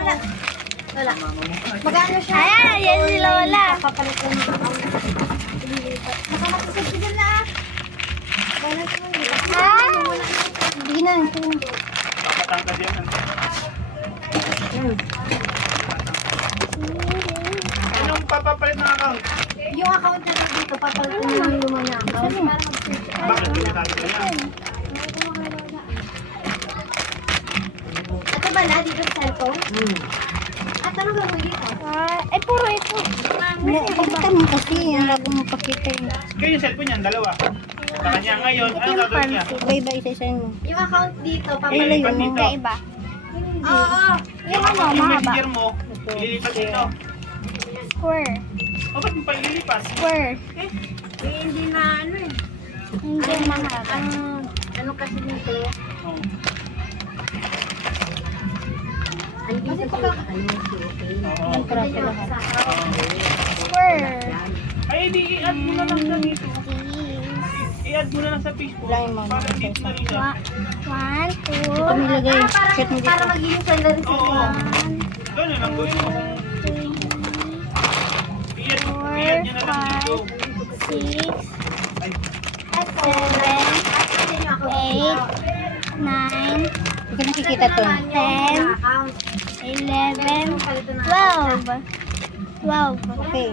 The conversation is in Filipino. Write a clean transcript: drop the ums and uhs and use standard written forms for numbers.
Wala. Magkano siya? Ayan, yan si Lola. Papalit lang yung account. Nakamatusog ka na. Balance mo yun. Hindi na. Kapatangkad yan. Anong papapalit ng account? Yung account na dito, papalit mo yung luma na account. Para mag-search. Bakit hindi tayo yan? Ito ba na dito sa cellphone? At ano gagawin dito? Puro ito. Pakita mo kasi, yung bago mo pakita yun. Kaya yung cellphone niyan, dalawa. Sa kanya ngayon, anong gagawin niya? Iba-iba isa-isa mo. Yung account dito, Ililipat papalit mo. dito. Iba. Oo. Yung ano, Yung mahaba. messenger mo, ililipat dito. Square. O ba't mo pa ililipat? Square. Hindi na ano eh. Hindi mahaba. Ano kasi dito? Oh. Ano dito sa Oo. Square. Ay, di i-add mo na lang sa dito. I-add mo na lang sa Facebook. Para dito na rin siya. 1, 2, Kami lagay. Shoot mo dito. Para magiging salary sa Oo. Ganun ang gawin mo. I-add nyo na lang dito. 6, Ay, 7, 8, 9, Hindi ka nakikita to. 10, 11, 12. 12. Okay.